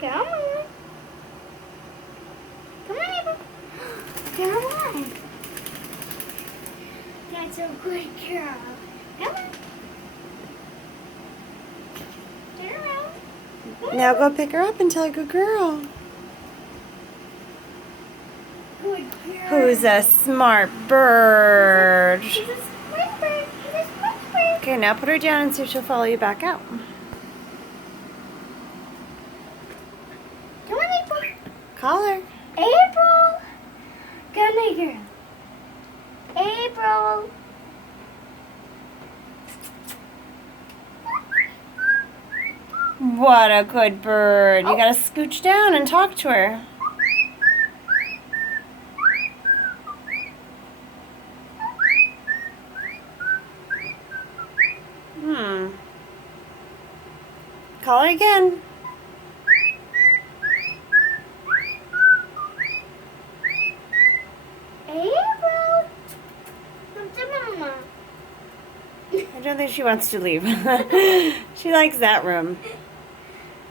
Come on. Come on, April. Come on. That's a good girl. Come on. Turn around. Now go pick her up and tell her good girl. Good girl. Who's a smart bird? She's a smart bird. She's a smart bird. Okay, now put her down and see if she'll follow you back out. Come on, April. Call her. April. Come here, girl. April. What a good bird. You gotta scooch down and talk to her. Call her again. April. Come to Mama. I don't think she wants to leave. She likes that room.